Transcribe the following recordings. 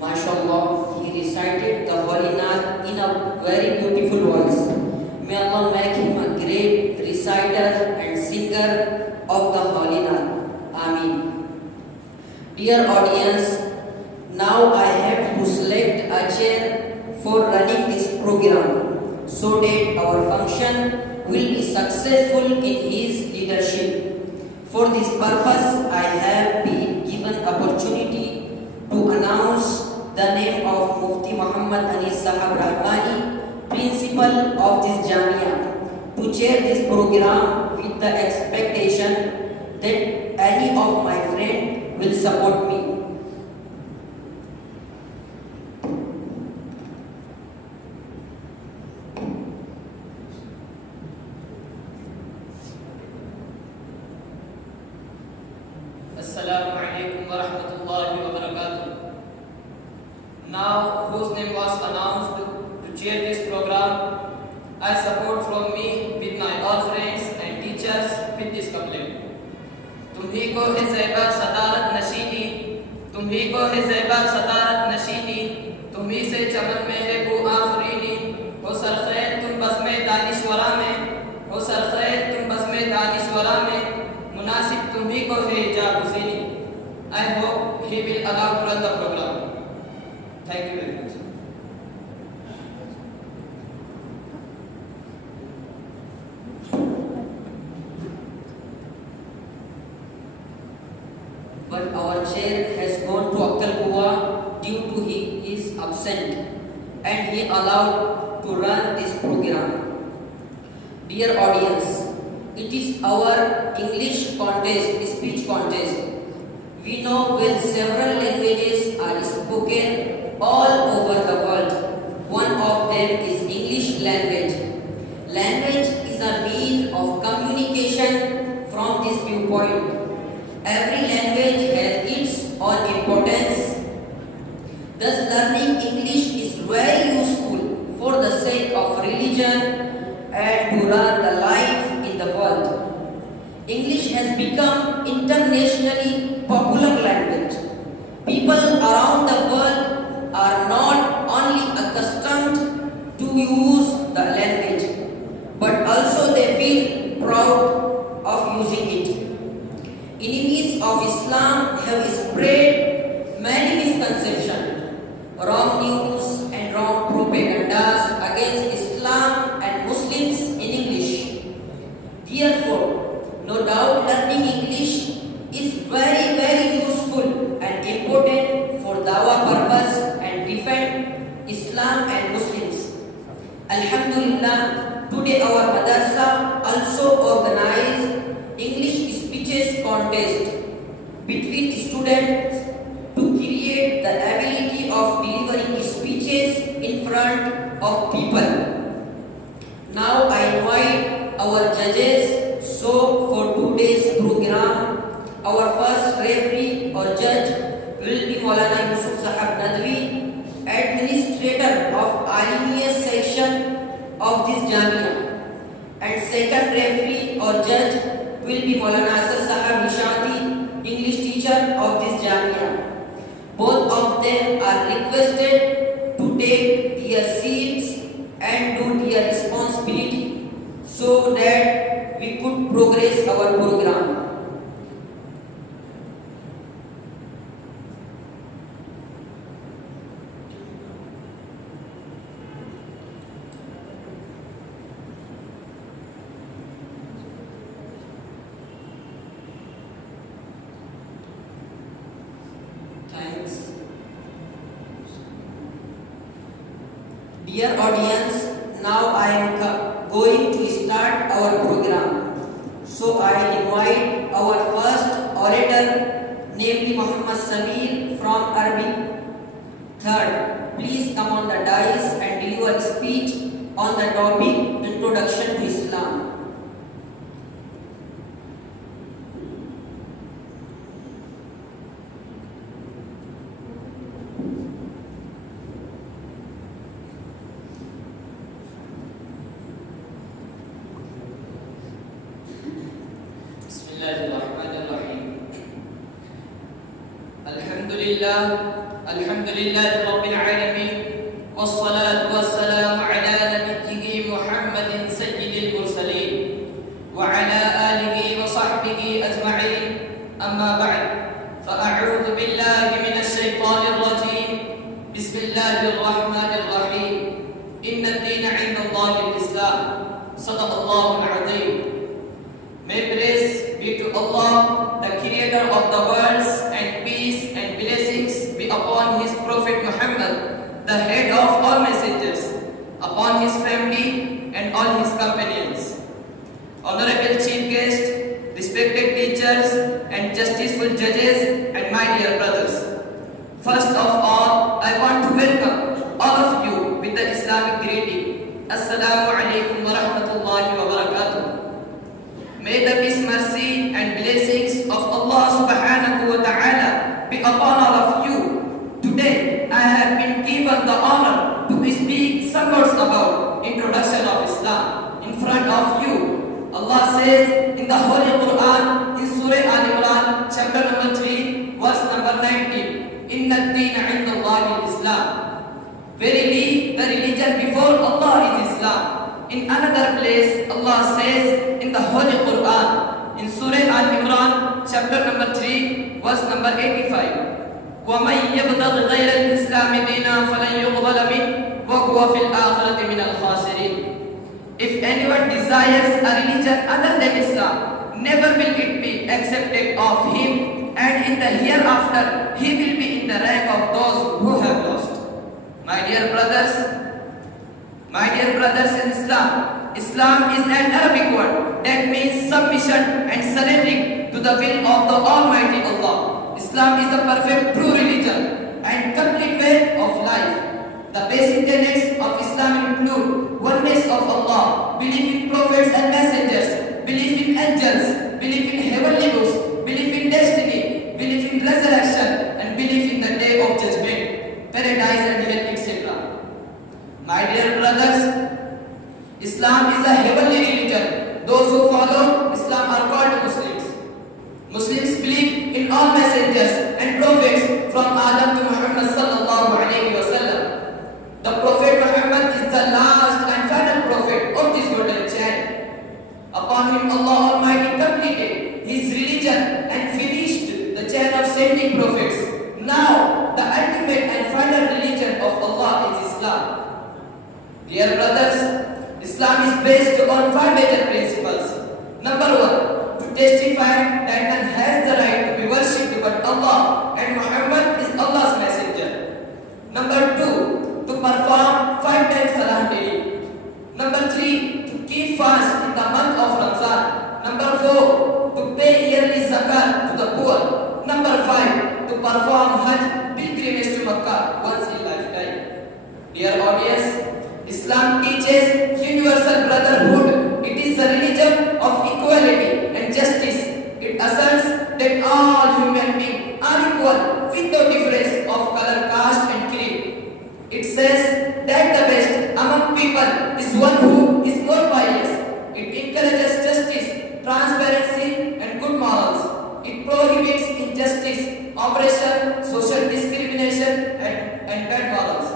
MashaAllah, he recited the Holy Nath in a very beautiful voice. May Allah make him a great reciter and singer of the Holy Nath. Ameen. Dear audience, now I have to select a chair for running this program so that our function will be successful in his leadership. For this purpose, I have been given opportunity to announce the name of Mufti Muhammad Anis Sahab Rahmani, principal of this Jamia, to chair this program with the expectation that any of my friends will support me. Assalamu alaikum wa rahmatullahi wa barakatuh. Now, whose name was announced to chair this program, I support from me with my all friends and teachers with this complaint. तुम्ही को है ज़ैबा सदारत नशीनी, तुम्ही को है ज़ैबा सदारत नशीनी, तुम्ही से चमन में है वो आफरीनी, हो सरखैर तुम बज़्म दानिशवरा में, हो सरखैर तुम बज़्म दानिशवरा में, मुनासिब तुम्ही को है जा Husaini. I hope he will allow to run the program. Thank you very much. But our chair has gone to Akhtar due to he is absent and he allowed to run this program. Dear audience, it is our English contest, speech contest. We know well several languages are spoken all over the world. One of them is English language. Language is a means of communication from this viewpoint. Every language has its own importance. Thus, learning English is very useful for the sake of religion and to run the life in the world. English has become internationally popular language. People around the world are not only accustomed to use the language, but also they feel proud of using it. Enemies of Islam have spread many misconceptions, wrong news and wrong propagandas against Islam and Muslims in English. Therefore, no doubt learning English is very useful and important for dawah purpose and defend Islam and Muslims. Alhamdulillah, today our madrasa also organized English speeches contest between students to create the ability of delivering speeches in front of people. Now I invite our judges. So for today's program, our first referee or judge will be Maulana Yusuf Sahab Nadwi, administrator of Alimiya section of this Jamia, and second referee or judge will be Maulana Asad Sahab Nishati, English teacher of this Jamia. Both of them are requested to take their seats and do their responsibility so that we could progress our program. Thanks. Dear audience, now I am going to start our program. So I invite our first orator, namely Muhammad Samir from Arabic. Third, please come on the dais and deliver a speech on the topic Introduction to Islam. Alhamdulillah Alhamdulillahi Rabbil Alameen. Wassalatu wassalamu ala nabiyyihi Muhammadin sayyidil mursalin wa ala alihi wa sahbihi ajma'in. Amma ba'd. Fa'a'udhu billahi minash shaitanir rajim. Bismillahir rahmanir rahim. Inna ad-dina 'inda Allahi al-Islam. Sadaqallahu al-'azim. May praise be to Allah, the creator of the worlds, and peace and blessings be upon his prophet Muhammad, the head of all messengers, upon his family and all his companions. Honorable chief guest, respected teachers and justiceful judges, and my dear brothers. First of all, I want to welcome all of you with the Islamic greeting. Assalamu alaikum wa rahmatullahi wa barakatuh. May the peace, mercy and blessings of Allah subhanahu wa ta'ala be upon all of you. Today, I have been given the honor to speak some words about introduction of Islam in front of you. Allah says in the Holy Quran, in Surah Al-Imran, chapter number 3, verse number 19, Inna ad-dina 'inda Allahi al-Islam. Verily, the religion before Allah is Islam. In another place, Allah says in the Holy Quran, in Surah Al-Imran, chapter number 3, verse number 85, وَمَنْ يَبْتَغِ غَيْرَ الْإِسْلَامِ دِينًا فَلَنْ يُقْبَلَ مِنْهُ وَهُوَ فِي الْآخِرَةِ مِنَ الْخَاسِرِينَ. If anyone desires a religion other than Islam, never will it be accepted of him, and in the hereafter he will be in the rank of those who have lost. My dear brothers in Islam, Islam is an Arabic word that means submission and surrendering to the will of the Almighty Allah. Islam is the perfect true religion and complete way of life. The basic tenets of Islam include oneness of Allah, belief in prophets and messengers, belief in angels, belief in heavenly books, belief in destiny, belief in resurrection, and belief in the day of judgment, paradise and hell, etc. My dear brothers, Islam is a heavenly religion. Those who follow Islam are called Muslims. Muslims believe in all messengers and prophets from Adam to Muhammad sallallahu alayhi wa sallam. The Prophet Muhammad is the last and final prophet of this golden chain. Upon him Allah Almighty completed his religion and finished the chain of sending prophets. Now, the ultimate and final religion of Allah is Islam. Dear brothers, Islam is based on 5 major principles. Number 1, to testify that none has the right to be worshipped but Allah and Muhammad is Allah's messenger. Number 2, to perform 5 times salah daily. Number 3, to keep fast in the month of Ramzan. Number 4, to pay yearly zakat to the poor. Number 5, to perform Hajj pilgrimage to Makkah once in lifetime. Dear audience, Islam teaches universal brotherhood. It is the religion of equality and justice. It asserts that all human beings are equal without difference of color, caste and creed. It says that the best among people is one who is more pious. It encourages justice, transparency and good morals. It prohibits injustice, oppression, social discrimination and bad morals.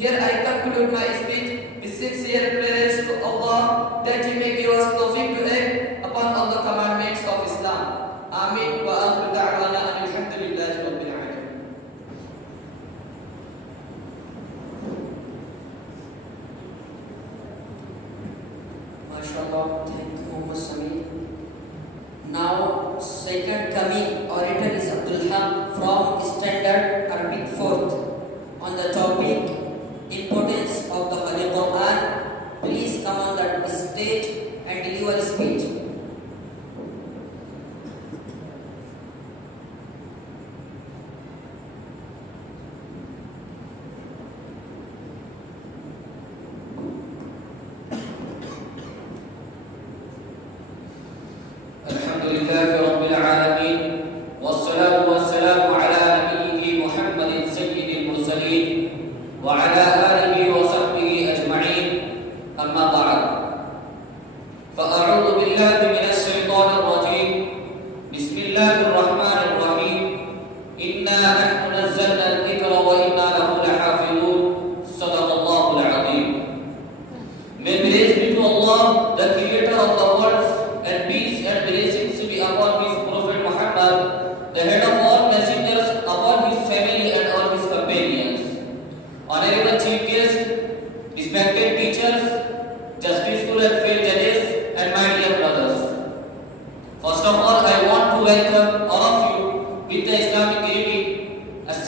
Here I conclude my speech with sincere prayers to Allah that He may give us tawfiq to act upon all the commandments of Islam. Amin wa akhiru da'wana alhamdulillahi rabbil alamin. MashaAllah, thank you Muhammad Sami. Now, second coming orator is Abdul Haq from Standard Arabic 4th on the topic Importance of the Holy Quran. Please come on the stage and deliver a speech. Alhamdulillahi Rabbil Alameen. Wassalatu wassalamu ala nabiyyihi Muhammadin sayyidil mursalin wa ala alihi wa sahbihi ajma'in. Amma ba'd. Fa'a'udhu billahi minash shaitanir rajim. Bismillahir rahmanir rahim. Inna nahnu nazzalna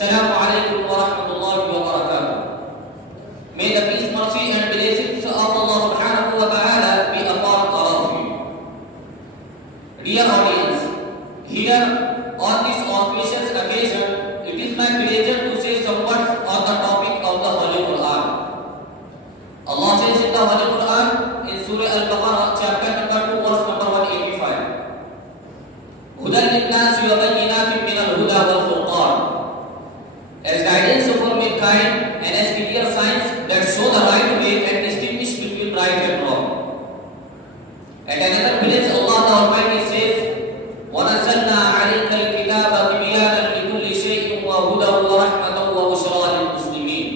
Assalamu alaikum wa rahmatullahi wa barakatuh. May the peace, mercy and blessings of Allah subhanahu wa ta'ala be upon all of you. Dear audience, here on this auspicious occasion, it is my pleasure to say some words on the topic of the Holy Quran. Allah says in the Holy Quran in Surah Al-Baqarah chapter number 2 verse number 185. Hudan lin-nas wa bayyinatin min al-huda wal furqan. As guidance for mankind and as clear signs that show the right way and distinguish between right and wrong. At another place Allah the Almighty says, وَنَزَّلْنَا عَلَيْكَ الْكِتَابَ تِبْيَانًا لِكُلِّ شَيْءٍ وَهُدًى وَرَحْمَةً وَبُشْرَى لِلْمُسْلِمِينَ.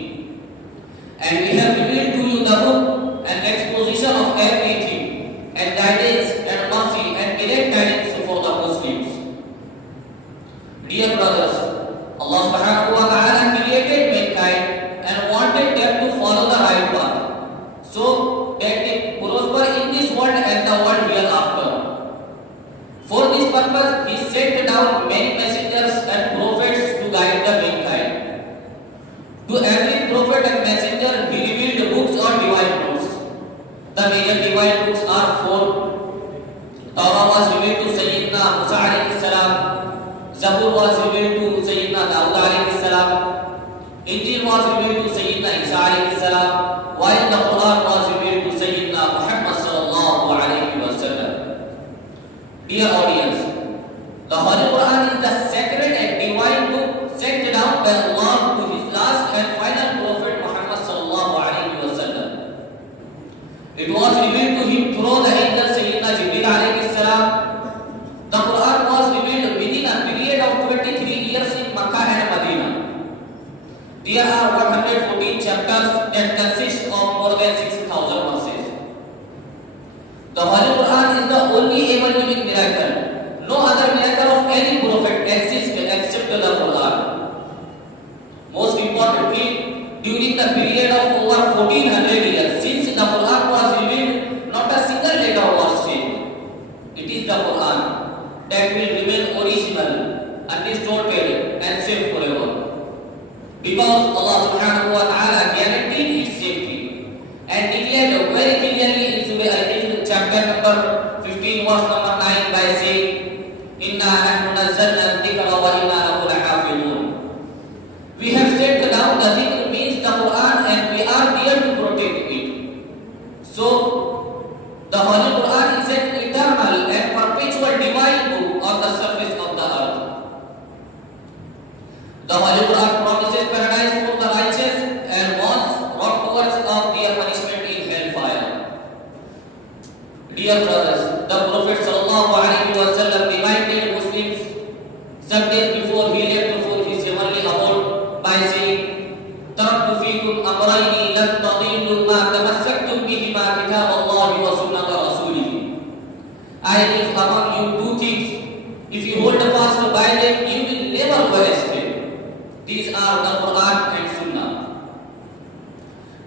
And we have revealed to you the book and exposition of everything and guidance and mercy and direct guidance for the Muslims. Dear brothers, Allah subhanahu wa ta'ala created mankind and wanted them to follow the right path, so that they prosper in this world and the world hereafter. For this purpose, He sent down many messengers and prophets to guide the mankind. To every prophet and messenger, He revealed books or divine books. The major divine books are four. Torah was revealed to Sayyidina Musa alayhi salam. Zabur was revealed to Sayyidina Dawud alayhi salam. Injil was revealed to Sayyidina Isa alayhi salam. While the Quran was revealed to Sayyidina Muhammad sallallahu alayhi wa sallam. Dear audience, the Holy Quran is the sacred and divine book sent down by Allah to His last and final prophet Muhammad sallallahu alayhi wa sallam. It was revealed to him through the angel Sayyidina Jibreel alayhi salam. The Quran was revealed within a period of 23 years in Makkah and Medina. There are 114 chapters that consist of more than 6,000 verses. The Holy Quran is the only ever living miracle. No other miracle of any prophet exists except the Quran. Most importantly, during the period of over 1400 years since the Quran was revealed, not a single letter was changed. It is the Quran that will remain original, undistorted and safe forever. Because Allah subhanahu wa ta'ala guaranteed its safety and declared very clearly in Surah Al-Hijr chapter number 15 verse number 9 by saying, Inna nahnu nazzalna dhikra wa inna lahu lahafidhun. We have set down the dhikr means the Quran and we are there to protect it. So, the Holy Quran is an eternal and perpetual divine book on the surface of the earth. The Holy Quran promises paradise for the righteous and warns wrongdoers of their punishment in hellfire. Dear brothers, the Prophet sallallahu alaihi wasallam reminded Muslims some days before he left for his heavenly abode by saying, "Taraktu fikum amrayni lan tadillu ma tamassaktum bihima kitab Allah wa sunnata rasulih." I leave among you two things. If you hold fast by them, you will never go astray. These are the Quran and Sunnah.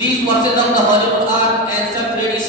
These verses of the Holy Quran and some traditions